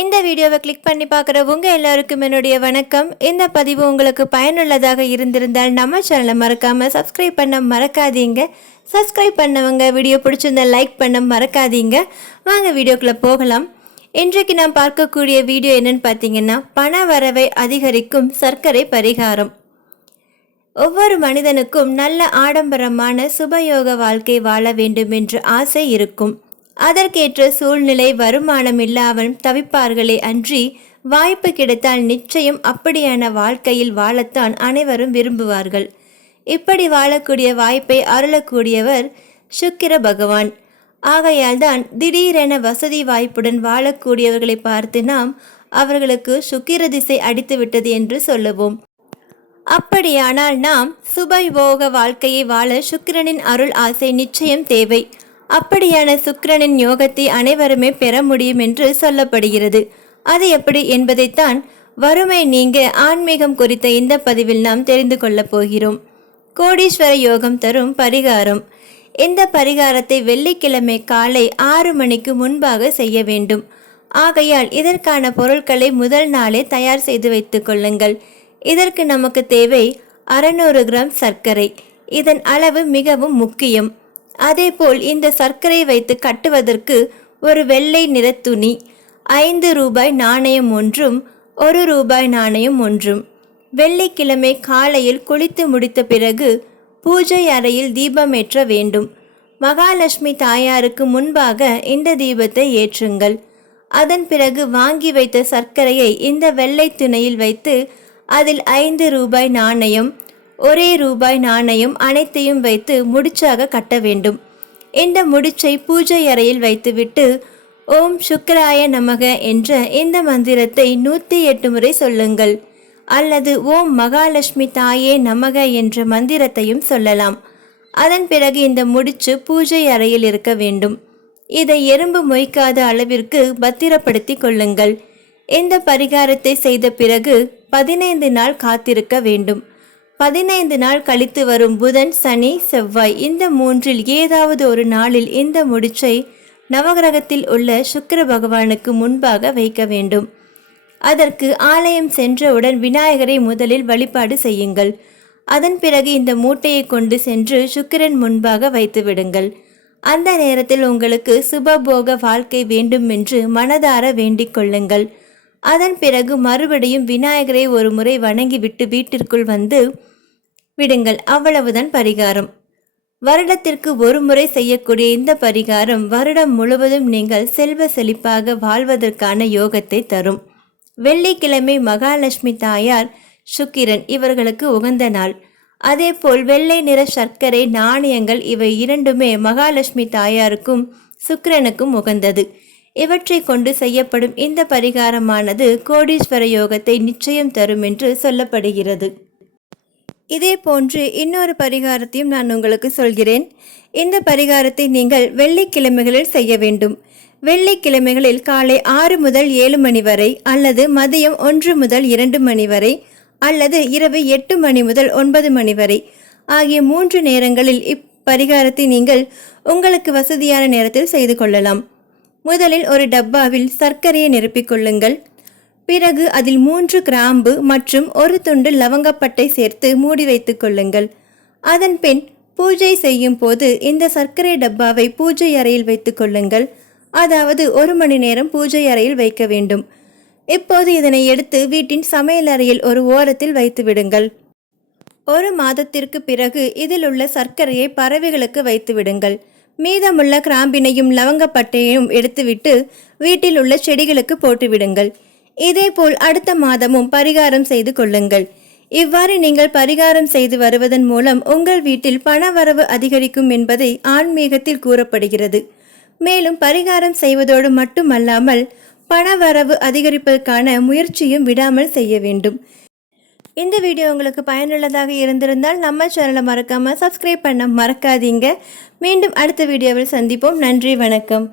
இந்த வீடியோவை கிளிக் பண்ணி பார்க்குற உங்கள் எல்லாருக்கும் என்னுடைய வணக்கம். இந்த பதிவு உங்களுக்கு பயனுள்ளதாக இருந்திருந்தால் நம்ம சேனலை மறக்காமல் சப்ஸ்கிரைப் பண்ண மறக்காதீங்க. சப்ஸ்கிரைப் பண்ணவங்க வீடியோ பிடிச்சிருந்தா லைக் பண்ண மறக்காதீங்க. வாங்க வீடியோக்குள்ளே போகலாம். இன்றைக்கு நாம் பார்க்கக்கூடிய வீடியோ என்னன்னு பார்த்தீங்கன்னா பண வரவை அதிகரிக்கும் சர்க்கரை பரிகாரம். ஒவ்வொரு மனிதனுக்கும் நல்ல ஆடம்பரமான சுபயோக வாழ்க்கை வாழ வேண்டும் என்று ஆசை இருக்கும். அதற்கேற்ற சூழ்நிலை வருமானம் இல்லாமல் தவிப்பார்களே அன்றி வாய்ப்பு கிடைத்தால் நிச்சயம் அப்படியான வாழ்க்கையில் வாழத்தான் அனைவரும் விரும்புவார்கள். இப்படி வாழக்கூடிய வாய்ப்பை அருளக்கூடியவர் சுக்கிர பகவான். ஆகையால் தான் திடீரென வசதி வாய்ப்புடன் வாழக்கூடியவர்களை பார்த்து நாம் அவர்களுக்கு சுக்கிர திசை அடித்து விட்டது என்று சொல்லுவோம். அப்படியானால் நாம் சுபயோக வாழ்க்கையை வாழ சுக்கிரனின் அருள் ஆசை நிச்சயம் தேவை. அப்படியான சுக்கிரனின் யோகத்தை அனைவருமே பெற முடியும் என்று சொல்லப்படுகிறது. அது எப்படி என்பதைத்தான் வறுமை நீங்க ஆன்மீகம் குறித்த இந்த பதிவில் நாம் தெரிந்து கொள்ளப் போகிறோம். கோடீஸ்வர யோகம் தரும் பரிகாரம். இந்த பரிகாரத்தை வெள்ளிக்கிழமை காலை ஆறு மணிக்கு முன்பாக செய்ய வேண்டும். ஆகையால் இதற்கான பொருட்களை முதல் நாளே தயார் செய்து வைத்துக் கொள்ளுங்கள். இதற்கு நமக்கு தேவை அறநூறு கிராம் சர்க்கரை. இதன் அளவு மிகவும் முக்கியம். அதேபோல் இந்த சர்க்கரை வைத்து கட்டுவதற்கு ஒரு வெள்ளை நிற துணி ஐந்து ரூபாய் நாணயம் ஒன்றும் ஒரு ரூபாய் நாணயம் ஒன்றும். வெள்ளிக்கிழமை காலையில் குளித்து முடித்த பிறகு பூஜை அறையில் தீபமேற்ற வேண்டும். மகாலட்சுமி தாயாருக்கு முன்பாக இந்த தீபத்தை ஏற்றுங்கள். அதன் பிறகு வாங்கி வைத்த சர்க்கரையை இந்த வெள்ளை துணையில் வைத்து அதில் ஐந்து ரூபாய் நாணயம் ஒரே ரூபாய் நாணயம் அனைத்தையும் வைத்து முடிச்சாக கட்ட வேண்டும். இந்த முடிச்சை பூஜை அறையில் வைத்துவிட்டு ஓம் சுக்கராய நமக என்ற இந்த மந்திரத்தை நூற்றி எட்டு முறை சொல்லுங்கள். அல்லது ஓம் மகாலட்சுமி தாயே நமக என்ற மந்திரத்தையும் சொல்லலாம். அதன் பிறகு இந்த முடிச்சு பூஜை அறையில் இருக்க வேண்டும். இதை எறும்பு மொய்க்காத அளவிற்கு பத்திரப்படுத்தி கொள்ளுங்கள். இந்த பரிகாரத்தை செய்த பிறகு பதினைந்து நாள் காத்திருக்க வேண்டும். பதினைந்து நாள் கழித்து வரும் புதன் சனி செவ்வாய். இந்த மூன்றில் ஏதாவது ஒரு நாளில் இந்த முடிச்சை நவகிரகத்தில் உள்ள சுக்கிர பகவானுக்கு முன்பாக வைக்க வேண்டும். அதற்கு ஆலயம் சென்றவுடன் விநாயகரை முதலில் வழிபாடு செய்யுங்கள். அதன் பிறகு இந்த மூட்டையை கொண்டு சென்று சுக்கிரன் முன்பாக வைத்து விடுங்கள். அந்த நேரத்தில் உங்களுக்கு சுபபோக வாழ்க்கை வேண்டும் என்று மனதார வேண்டிக் கொள்ளுங்கள். அதன் பிறகு மறுபடியும் விநாயகரை ஒரு முறை வணங்கிவிட்டு வீட்டிற்குள் வந்து விடுங்கள் அவ்வளவுதான் பரிகாரம். வருடத்திற்கு ஒரு முறை செய்யக்கூடிய இந்த பரிகாரம் வருடம் முழுவதும் நீங்கள் செல்வ செழிப்பாக வாழ்வதற்கான யோகத்தை தரும். வெள்ளிக்கிழமை மகாலட்சுமி தாயார் சுக்கிரன் இவர்களுக்கு உகந்த நாள். அதேபோல் வெள்ளை நிற சர்க்கரை நாணயங்கள் இவை இரண்டுமே மகாலட்சுமி தாயாருக்கும் சுக்கிரனுக்கும் உகந்தது. இவற்றை கொண்டு செய்யப்படும் இந்த பரிகாரமானது கோடீஸ்வர யோகத்தை நிச்சயம் தரும் என்று சொல்லப்படுகிறது. இதே போன்று இன்னொரு பரிகாரத்தையும் நான் உங்களுக்கு சொல்கிறேன். இந்த பரிகாரத்தை நீங்கள் வெள்ளிக்கிழமைகளில் செய்ய வேண்டும். வெள்ளிக்கிழமைகளில் காலை ஆறு முதல் ஏழு மணி வரை அல்லது மதியம் ஒன்று முதல் இரண்டு மணி வரை அல்லது இரவு எட்டு மணி முதல் ஒன்பது மணி வரை. ஆகிய மூன்று நேரங்களில் இப்பரிகாரத்தை நீங்கள் உங்களுக்கு வசதியான நேரத்தில் செய்து கொள்ளலாம். முதலில் ஒரு டப்பாவில் சர்க்கரையை நிரப்பிக் கொள்ளுங்கள். பிறகு அதில் மூன்று கிராம்பு மற்றும் ஒரு துண்டு லவங்கப்பட்டை சேர்த்து மூடி வைத்துக் கொள்ளுங்கள். அதன் பின் பூஜை செய்யும் போது இந்த சர்க்கரை டப்பாவை பூஜை அறையில் வைத்துக் கொள்ளுங்கள். அதாவது ஒரு மணி நேரம் பூஜை அறையில் வைக்க வேண்டும். இப்போது இதனை எடுத்து வீட்டின் சமையல் அறையில் ஒரு ஓரத்தில் வைத்து விடுங்கள். ஒரு மாதத்திற்கு பிறகு இதில் உள்ள சர்க்கரையை பறவைகளுக்கு வைத்து விடுங்கள். மீதமுள்ள கிராம்பினையும் லவங்கப்பட்டையும் எடுத்துவிட்டு வீட்டில் உள்ள செடிகளுக்கு போட்டுவிடுங்கள் இதேபோல் அடுத்த மாதமும் பரிகாரம் செய்து கொள்ளுங்கள். இவ்வாறு நீங்கள் பரிகாரம் செய்து வருவதன் மூலம் உங்கள் வீட்டில் பண வரவு அதிகரிக்கும் என்பதை ஆன்மீகத்தில் கூறப்படுகிறது. மேலும் பரிகாரம் செய்வதோடு மட்டுமல்லாமல் பண வரவு அதிகரிப்பதற்கான முயற்சியும் விடாமல் செய்ய வேண்டும். இந்த வீடியோ உங்களுக்கு பயனுள்ளதாக இருந்திருந்தால் நம்ம சேனலை மறக்காமல் சப்ஸ்கிரைப் பண்ண மறக்காதீங்க. மீண்டும் அடுத்த வீடியோவில் சந்திப்போம். நன்றி வணக்கம்.